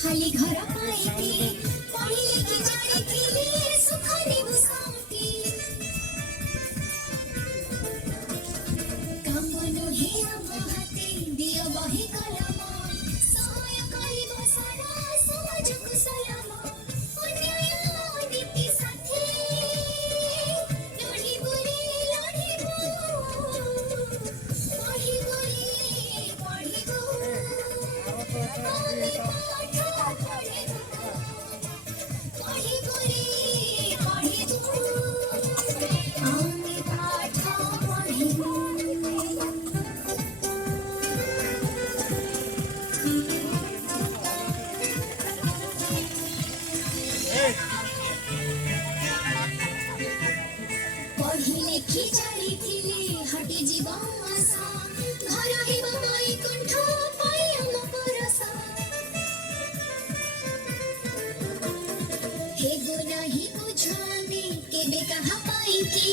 खाली घर पाइती पढ़ी की जाइती सुखानी बुसाती कामनु ही अमहते दियो बही कलम समय करिब सारा समाज कुशलम अन्याय नीति साथी लड़ी बुरी लड़िबो पढ़ी बुरी पढ़िबो आमी पाठ पढ़िले की जारी थिले हटे जीवा आशा घर हेब माई कंठ पाई हम परसा हे गुना ही बुझाने केबे कहा पाई की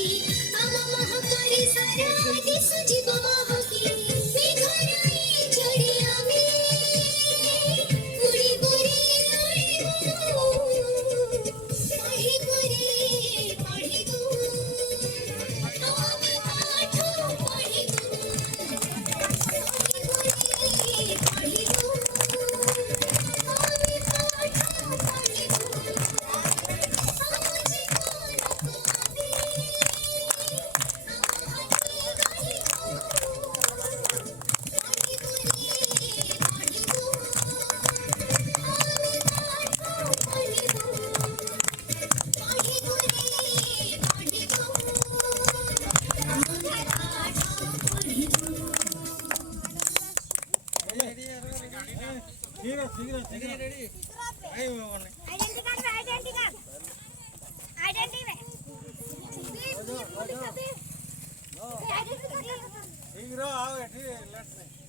आम महकारी सारा दिस जीव महकी मेघराई चढ़ी आमे उड़ी बुरी लड़िबो पढ़ी बुरी पढ़िबो आमी पाठ पढ़िबो पढ़ी बुरी पढ़िबो आमी पाठ पढ़िबो शीघ्र आओ एठी लेट नहीं